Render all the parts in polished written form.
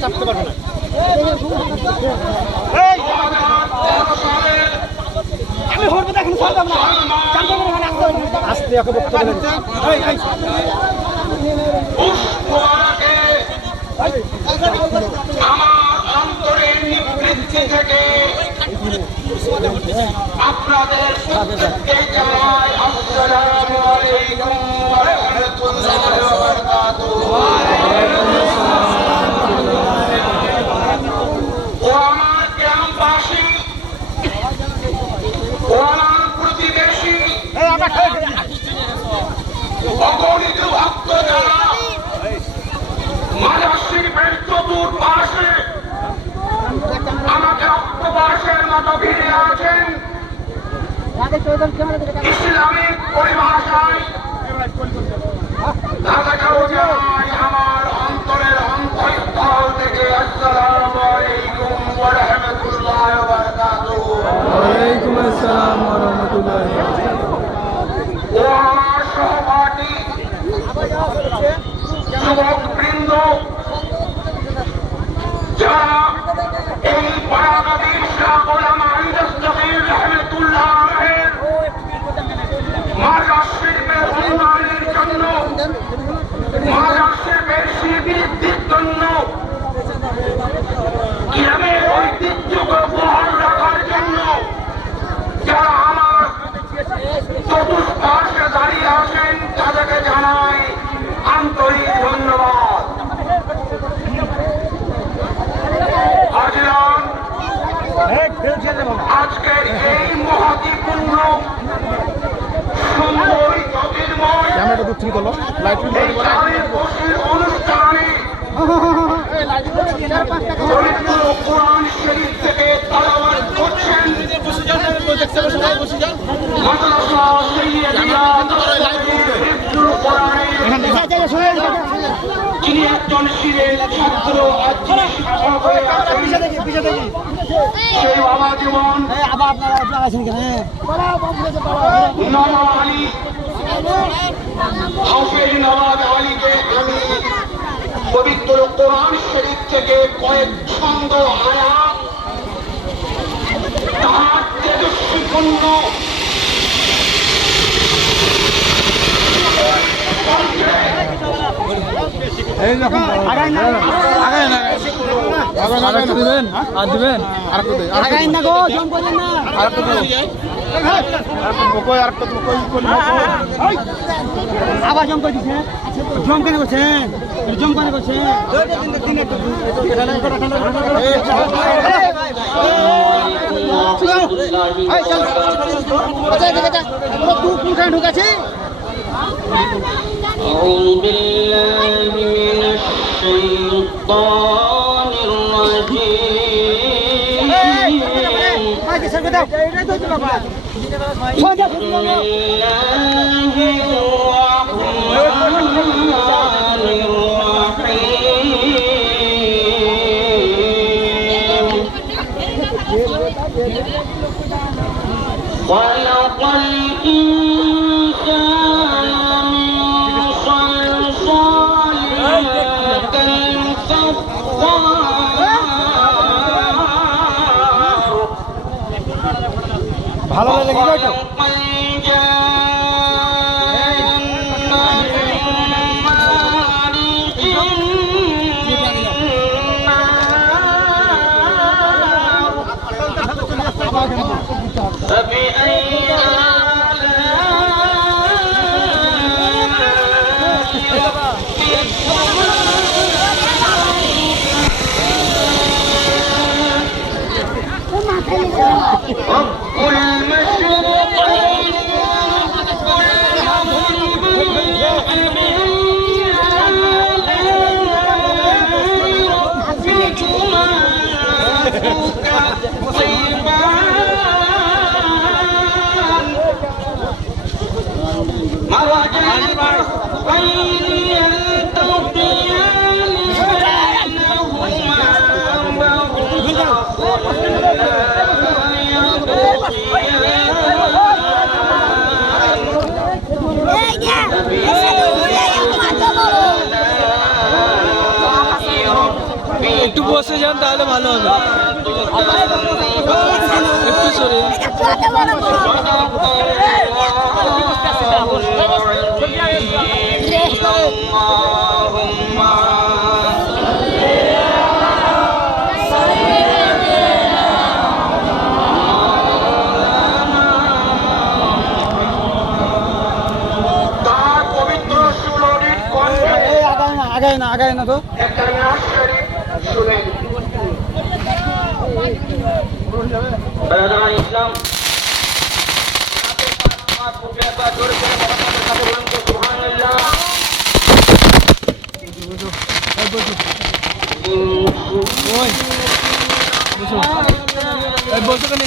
চাপতে পারবে না। আস্তে ওকে বক্তব্য দেন। আপনাদের প্রত্যেককে জানাই আসসালামু আলাইকুম ওয়া রাহমাতুল্লাহি ওয়া বারাকাতুহু। ও আমার গ্রামবাসী, ও আমার প্রতিবেশী, অগণিত ভক্ত যারা মাজার শরীফের চতুর্পাশে আমাকে অক্টোপাসের মতো ভিড়ে আছেন, ইসলামিক পরিভাষায় তাদেরকেও জানাই আমার অন্তরের অন্তঃস্থল থেকে আসসালামু আলাইকুম ওয়া রাহমাতুল্লাহি ওয়া বারাকাতুহু। ওয়ালাইকুম আসসালাম ওয়া রাহমাতুল্লাহি ওয়া বারাকাতুহু। ও আমার সহপাঠী যুবকবৃন্দ, যারা এই পাড়াগামী শাহ ওলামা ইসলামী রহমতুল্লাহ আলাইহির মাজার শরীফের উন্নয়নের জন্য, মাজার শরীফের শ্রীবৃদ্ধির জন্য, গ্রামের ঐতিহ্যকে বহাল রাখার জন্য যারা আমার চতুষ্পার্শ্বে দাঁড়িয়ে আছেন তাদেরকে জানাই আন্তরিক ধন্যবাদ। আজকের এই মহাতিপূর্ণ সুন্দর জ্যোতির্ময় অনুষ্ঠানে পবিত্র কোরআন শরীফ থেকে তেলাওয়াত করছেন মাদ্রাসা সাইয়্যিদিয়া হিফজুল কোরআনের যিনি একজন ছিলেন ছাত্র, আজ যিনি শিক্ষক হয়ে আছেন, সেই বাবা জীবন নওয়াব আলী, হাফেজ নওয়াব আলীকে আমি পবিত্র কোরআন শরীফ থেকে কয়েক ছন্দ আয়াত তার তেজস্বীপূর্ণ আবার জম করে দিচ্ছেন, জম কেন করছেন, জম কেন করছেন, ঢুকাছে। أعوذ بالله من الشيطان الرجيم. بسم الله الرحمن الرحيم. خلق الإنسان ভালো লাগে তো একটু বসে যান তাহলে ভালো হবে। একটু সরে আগায় না তো একটা নাস শরীফ শুনেন। ব্রাদারান ইসলাম বলতো কেন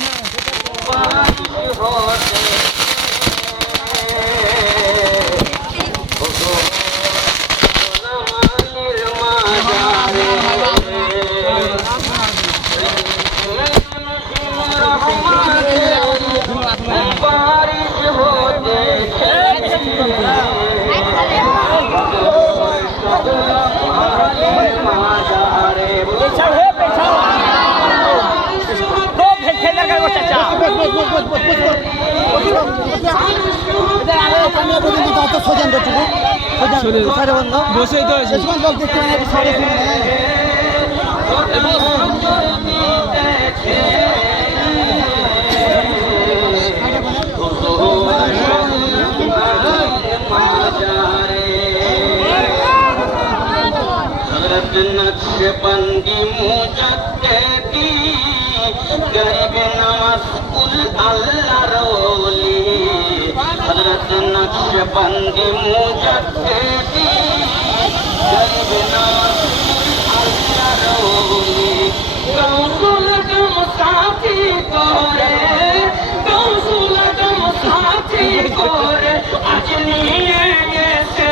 বসেই তো আছে। नक्शबंदी मुजद्दिदी गरीब नवाज कुल अल्लाह रोली हजरत नक्शबंदी मुजद्दिदी गरीब नवाज कुल अल्लाह रोली गौसुल तुम साथी कोरे गौसुल तुम साथी कोरे अजनी ये से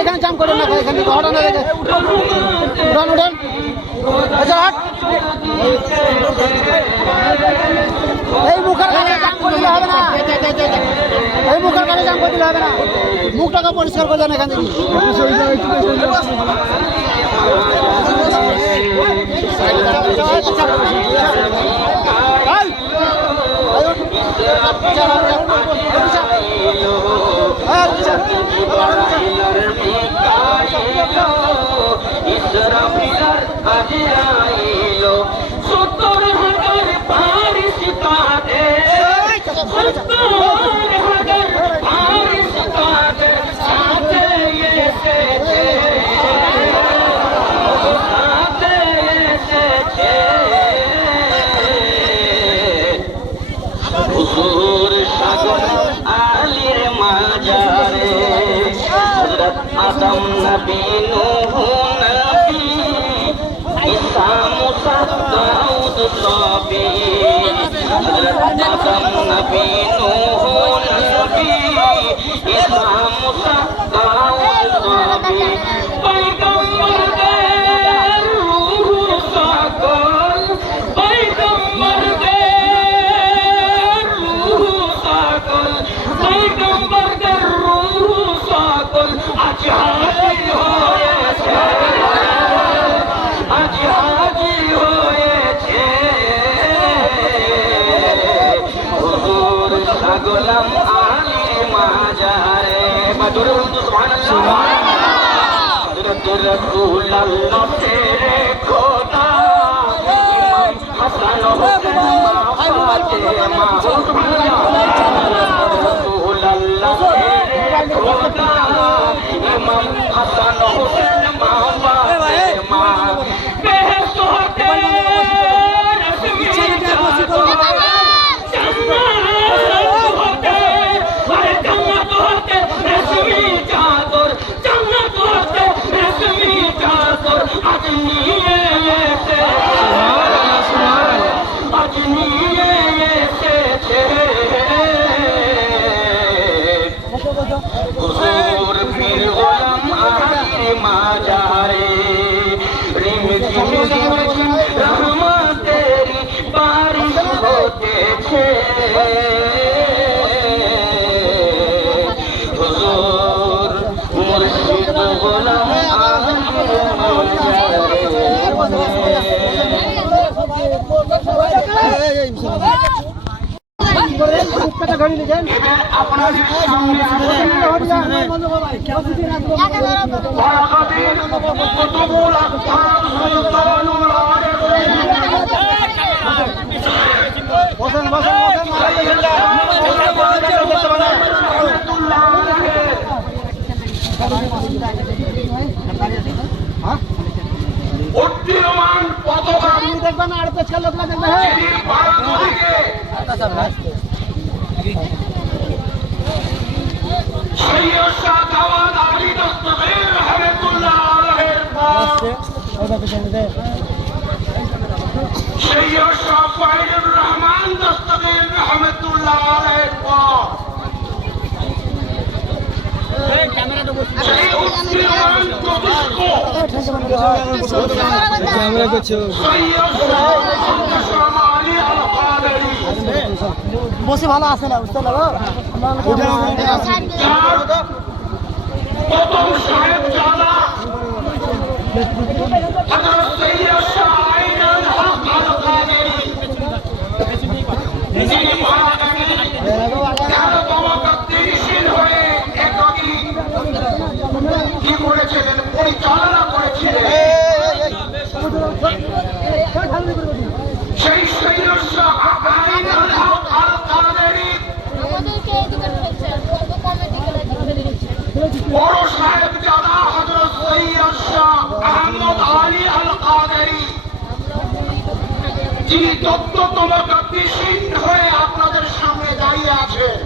এখানে চাম করেন না এখানে ঘটনা দেখে উঠান উঠান আচ্ছা এই মুখের কাছে চাম করে দিলে হবে না এই মুখের কাছে চাম করে দিলে হবে না মুখটাকে পরিষ্কার করে দেন এখান থেকে आदम नबी नूह नबी ईसा मूसा दाऊद नबी हजरत आदम नबी नूह नबी ईसा मूसा दाऊद नबी पैगंबर रूह साकल पैगंबर रूह साकल पैगंबर रूह साकल आज हाजिर হয়েছে আজ হাজির হয়েছে হুজুর সাগলাম আলী মাজারে বাদুর সুবহানাল্লাহ হযরত রাসূলুল্লাহ তেরে খোদা ইমাম হাসান হোসেন ফাতেমা সুবহানাল্লাহ রাসূলুল্লাহ তেরে খোদা इमाम हसन हुसैन फातिमा बेहश्त होते रश्मि जन्नत होते अरे হুজুর পীর গোলাম আলীর মাজারে রিম ঝিম ঝিম ঝিম রহমতেরি বারিশ হতেছে হুজুর মুর্শিদ গোলাম আলীর আপনাদের সামনে উদ্দীয়মান পতাকা দেখবেন আর পেছনের লোকরা দেখবে সৈয়দ শাহ দাওয়াত আলী দস্তগীর রহমাতুল্লাহ আলাইহির সৈয়দ শাহ ফাইজুর রহমান দস্তগীর রহমাতুল্লাহ আলাইহির সেই উদ্দীয়মান চতুষ্ক ক্যামেরা করছো সৈয়দ শাহ আলী আল কাদেরী বসে ভালো আছে না বুঝতে পারো প্রথম সাহেব জাদা হযরত সৈয়দ শাহ আইনুল হক আল কাদেরী যিনি মারা গেলেন 13তম কর্তৃশীল হয়ে একাকী কি করেছিলেন পরিচালনা করেছিলেন সেই সৈয়দ শাহ আইনুল হক আল কাদেরী বড় সাহেব জাদা হযরত সৈয়দ শাহ আহমদ আলী আল কাদেরী যিনি 14তম কর্তৃশীল হয়ে আপনাদের সামনে দাঁড়িয়ে আছেন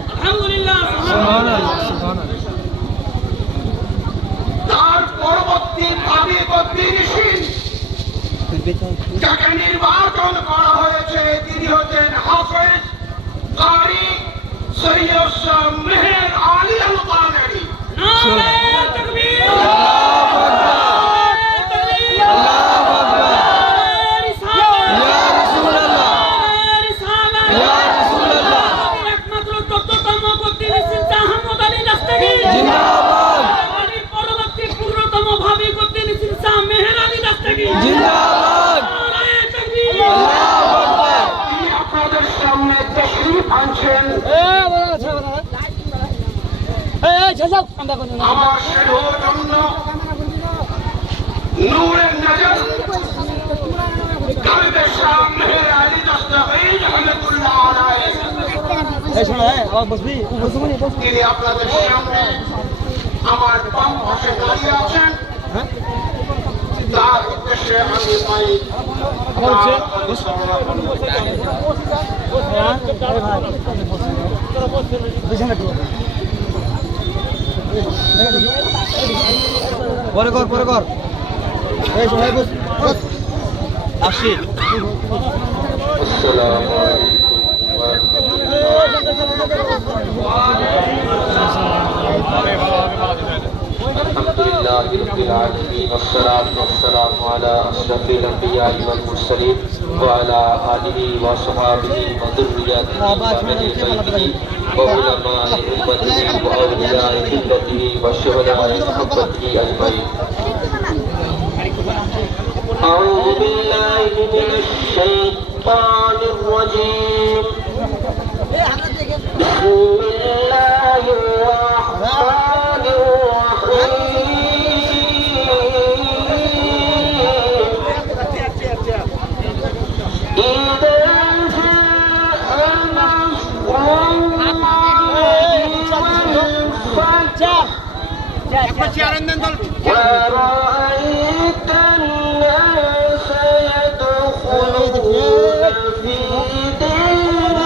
তার পরবর্তী ভাবি কর্তৃশীল যাকে নির্বাচন করা হয়েছে তিনি হচ্ছেন হাফেজ কারি সৈয়দ শাহ মেহের আলী আল কাদেরী আপনাদের সামনে তশরীফ আনছেন আমার শুভর জন্য নূরের নজর কালবে শাহ মেহের আলী দস্তগীর রহমাতুল্লাহ আলাইহি তিনি আপনাদের সামনে আমার বাম পাশে দাঁড়িয়ে আছেন তার উদ্দেশ্যে আমি মাইক পরে কর এই সবাই বস আসি আসসালামু আলাইকুম আলহামদুলিল্লাহ রাব্বিল আলামিন والصلاه والسلام على اشرف الانبياء والمرسلين وعلى اله وصحبه وذريته وبني بيته وعلماء امته واولياء حكمته والشهداء محبته اجمعين أعوذ بالله من الشيطان الرجيم بسم الله الرحمن ورأيت الناس يدخلون في دين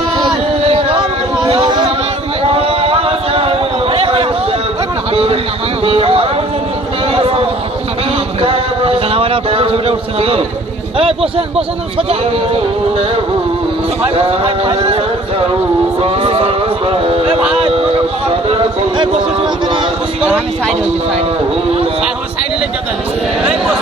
বসেন সোজা الله সাইড হয়েছে সাইডে লেগে যাবে এই বস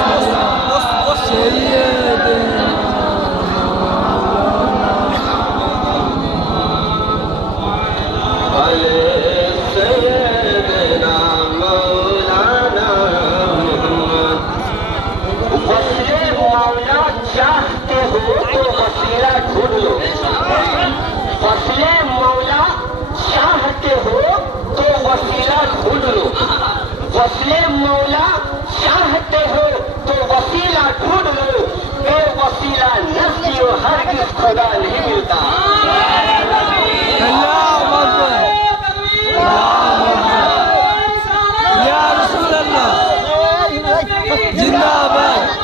वसीले मौला चाहते हो तो वसीला ढूंढ लो बेवसीला नस्लियो हरगिज़ खुदा नहीं मिलता जिंदाबाद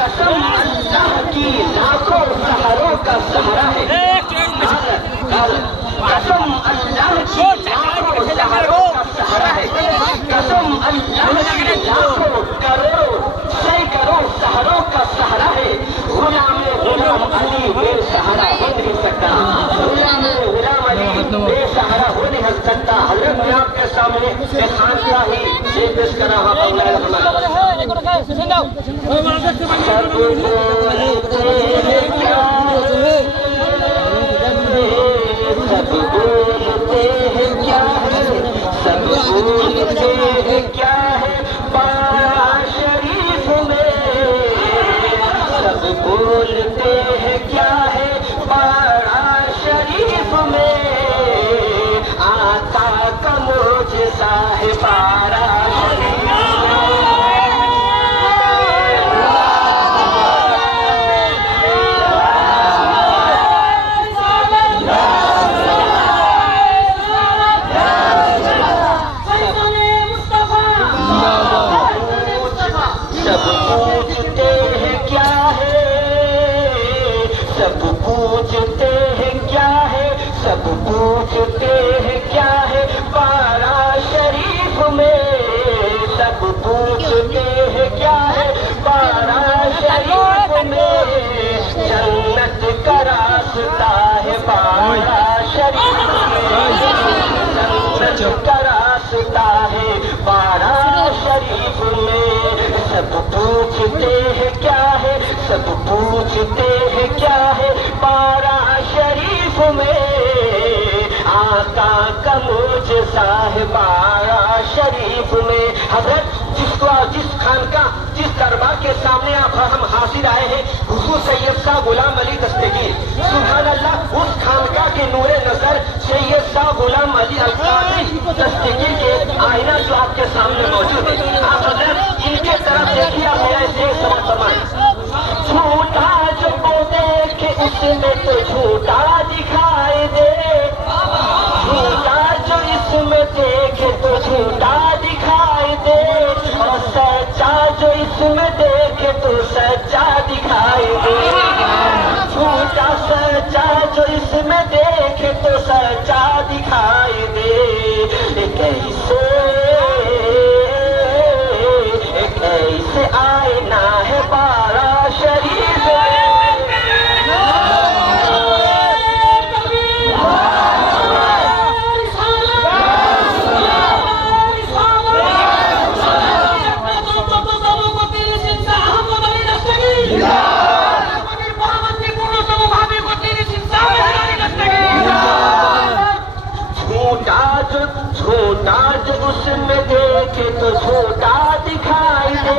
कसम अल्लाह की लाखों सहारों का सहारा है कसम अल्लाह की लाखों सहारों का सहारा है कसम अल्लाह की लाखों करोड़ों सैकड़ों सहारों का सहारा है गुलाम अली बेसहारा हो नहीं सकता गुलाम अली बेसहारा हो नहीं सकता हजरत मैं आपके सामने एक खानसा ही पेश कर रहा हूं सब बोलते हैं क्या है सब बोलते हैं क्या है बारा शरीफ में सब बोलते हैं क्या है बारा शरीफ में आका का मुझसा है बारा सब पूछते हैं क्या है बारा शरीफ में सब पूछते हैं क्या है बारा शरीफ में जन्नत का रास्ता है बारा शरीफ में जन्नत का रास्ता है बारा शरीफ में सब पूछते हैं क्या है सब पूछते हैं क्या है बारा शरीफ में आका का मुझसा है बारा शरीफ में हजरत जिस खानका जिस दरबार के सामने आप हम हाजिर आए हैं हुजूर सैयद शाह गुलाम अली दस्तगीर सुभान अल्लाह उस खानका के नूरे नजर सैयद शाह गुलाम अली अलकादी दस्तगीर के आईना जो आपके सामने मौजूद है आप हजरत इनके तरफ देखिए आप मेरा इसे समझ फरमाएं झूठा जो को देखे उसमें तो झूठा दिखाई दे झूठा जो इसमें देखे तो झूठा दिखाई दे और सच्चा जो इसमें देखे तो सच्चा दिखाई दे झूठा सच्चा जो इसमें देखे तो सच्चा दिखाई दे एक ऐसे आईना है बारा शरीफ छोटा जो उसमें देखे तो छोटा दिखाई दे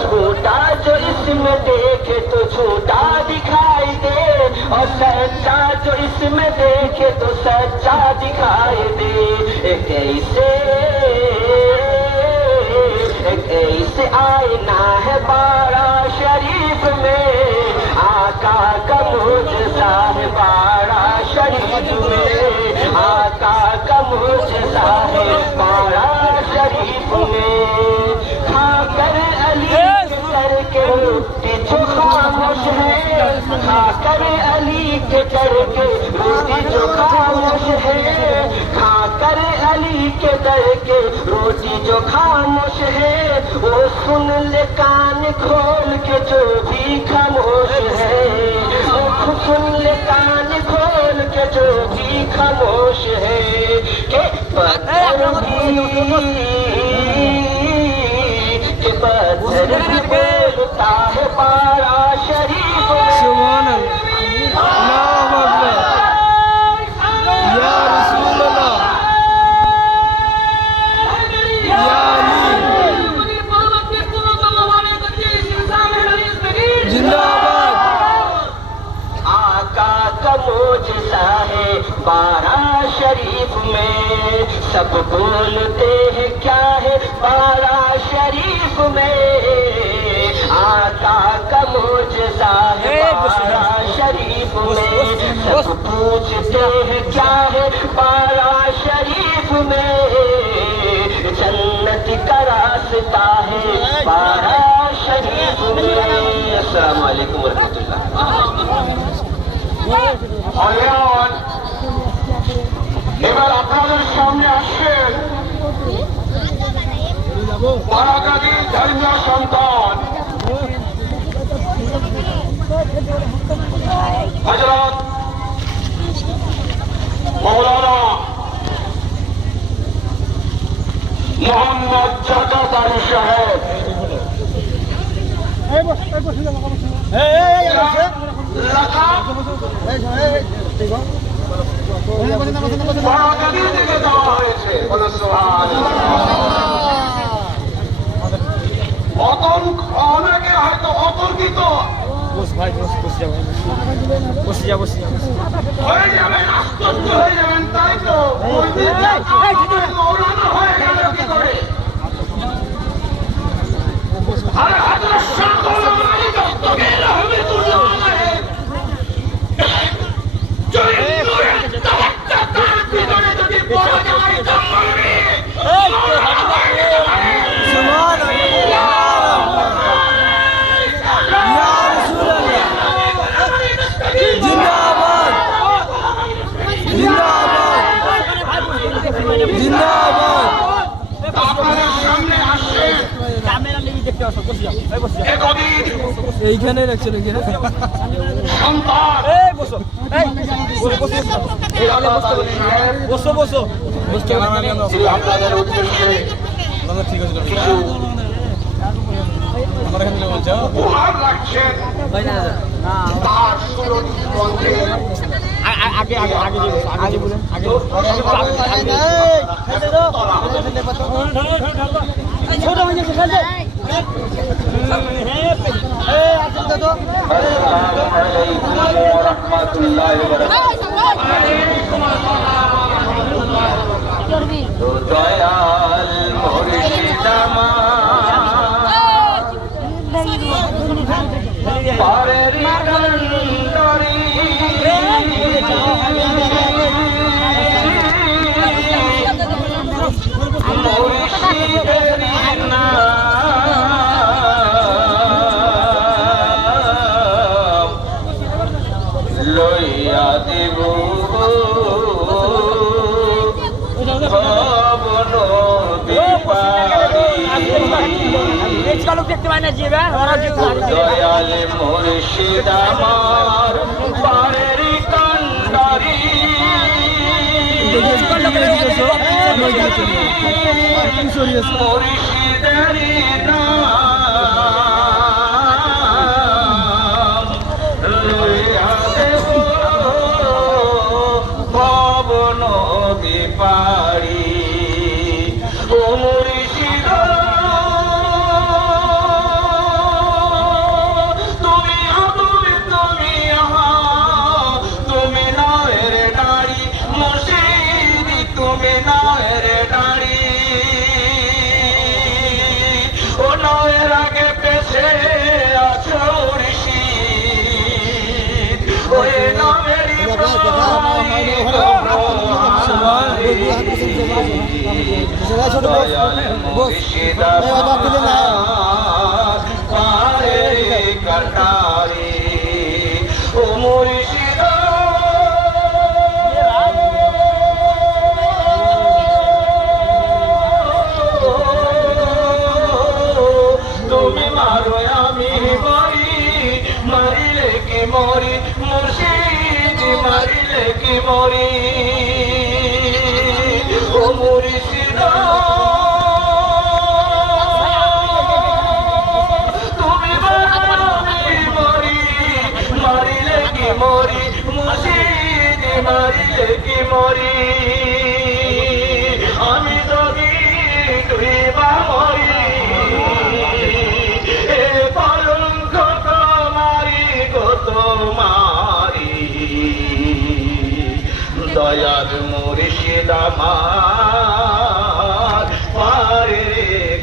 छोटा जो इसमें देखे तो छोटा दिखाई दे और सच्चा जो इसमें देखे तो सच्चा दिखाई दे एक ऐसे आईना है बारा शरीफ में आका का मुझसा है बारा शरीफ में आका का मुझसा है बारा शरीफ में खाकर अली के डर के रोटी जो खामोश है खाकर अली के डर के रोटी जो खामोश है खाकर अली के डर के रोटी जो खामोश है वो सुन ले कान खोल के जो भी खामोश है वो सुन ले कान खोल के जो भी खामोश है कि पत्थर भी बोलता है पारा शरीफ में। सुभान अल्लाह, अल्लाहु अकबर, या रसूल अल्लाह, या अली, जिंदाबाद। आका का मोजज़ा है बारा शरीफ में, सब बोलते हैं क्या है बारा शरीफ में। आका का मोजज़ा है बारा शरीफ में, सब पूछते हैं क्या है बारा शरीफ में। जन्नत का रास्ता है बारा शरीफ में। अस्सलामु अलैकुम वरहमतुल्लाह। এবার আপনাদের সামনে আসছেন বারাকাতি ধর্মীয় সন্তান হযরত মাওলানা মোহাম্মদ জাকাতারি সাহেব। বারাকাতি থেকে দেওয়া হয়েছে। অনেকে হয়তো অতর্কিত হয়ে যাবেন, আশ্চর্য হয়ে যাবেন, তাই তো মৌলানা হয়ে গেল কি করে? আরে হযরত শাহ গোলাম আলী দস্তগীর রহমাতুল্লাহ আলাইহি এইখানে রাখছেন আপনাদের উদ্দেশ্যে ঠিক আছে উপহার রাখছেন তার সুরতি কণ্ঠে। দয়াল মুর্শিদ আমার পারের কান্ডারি মুর্শিদের নাম লইয়া দেব দয়াল মুর্শিদ আমার পারের কান্ডারি মুর্শিদের নাম লইয়া দেব ভবন বিপারি। ও মুর্শিদ কাটারি ও মুর্শিদ তুমি মারো আমি মরি, মারিলে কি মরি মুর্শিদ, মারিলে কি মরি। মারিলে কি মরি আমি যদি তুই বা মরি এ কলঙ্ক তোমারি গো তোমারি দয়াল মুর্শিদ আমার পারে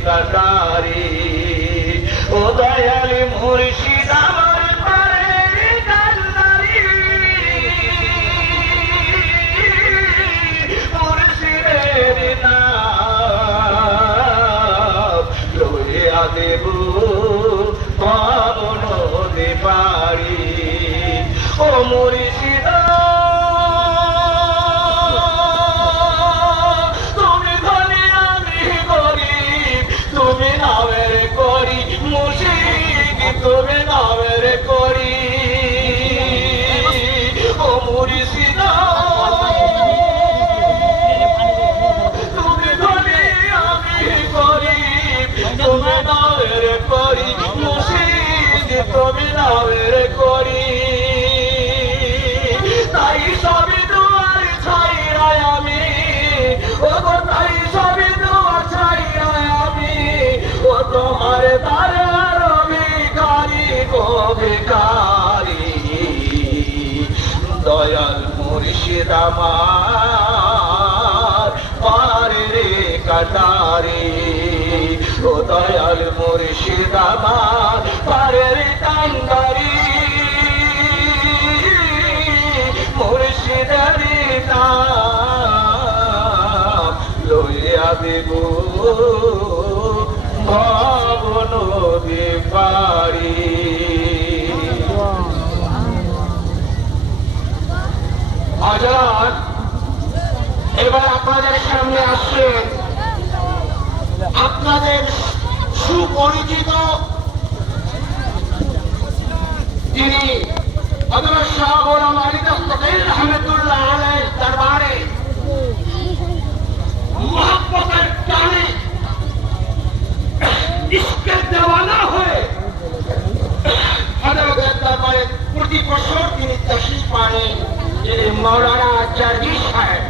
কাটারি ও দয়াল মুর্শিদ আমার পারে কাটারি মুর্শিদের নাম লইয়া দেব পাবন পারি ও মুর্শিদ তুমি নামের করি মুর্শিদ তুমি নামের করি ও মুর্শিদ তুমি ধনী আমি করি তুমি নামের করি মুর্শিদ তুমি নামের করি তাই সবই দুয়ার ছাইরাই আমি ও তাই সবই দুয়ার ছাইরাই আমি ও তোমার তার ভিখারি গো ভিখারি দয়াল মুর্শিদ আমার পারে রে কাটারি ও দয়াল মুর্শিদ আমার পারে রে কান্দারি মুর্শিদের নাম লইয়া দেব পাবন পারি হযরত এবার আপনাদের সামনে আসছেন আপনাদের সুপরিচিত যিনি হযরত শাহ গোলাম আলী দস্তগীর রহমতুল্লাহ আলাইহির দরবারে মুহাব্বতের টানে ইশকের দেওয়ানা হয়ে হযরতের দরবারে প্রতি বছর তিনি তশরিফ আনেন মৌলানা জারজি সাহেব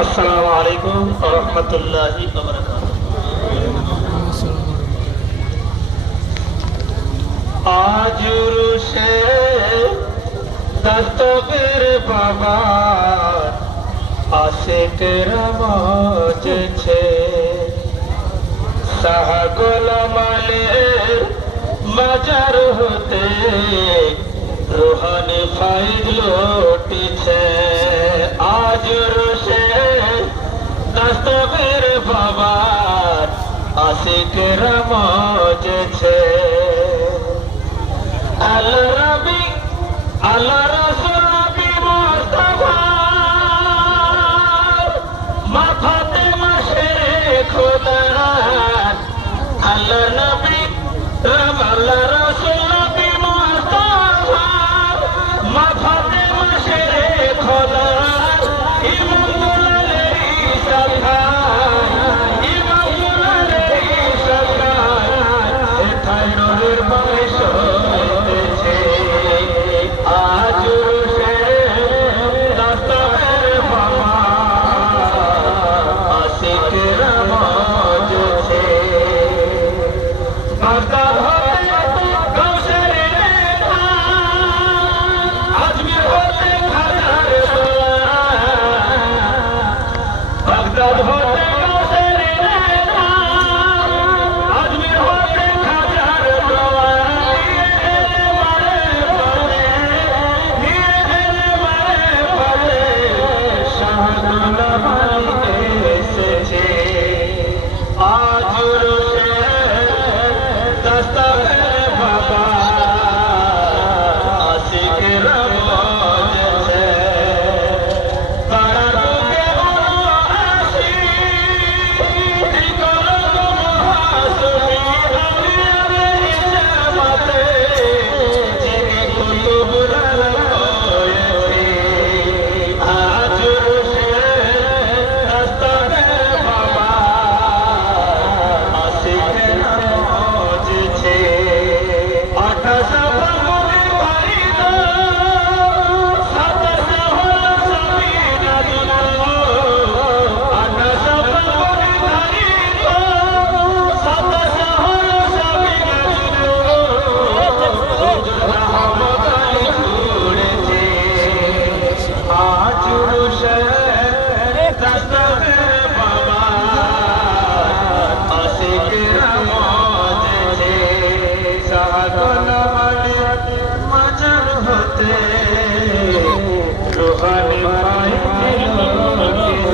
আসসালামু আলাইকুম ওয়া রাহমাতুল্লাহি ওয়া বারাকাতুহু আজ রুশে দস্তগীর বাবা আশিক রওয়াজ ছে শাহ গোলাম আলীর মাজার হতে রুহানি ফাইদ লুটিছে আজ রুশে দস্তগীর বাবার আশিক রওয়াজ ছে আল্লাহ রবি আল্লাহ রাসূল নবী মুস্তাফা মাথাতে মাশরে খোদা আল্লাহ নবী আল্লাহ রাসূল নবী মুস্তাফা মাথাতে মাশরে খোদা ইমামুল আলী সাফা ইমামুল আলী সাফা এথায় নূরের বারিশ হইতেছে আজ রুশে দস্তগীর বাবা আশিক রওয়াজ ছে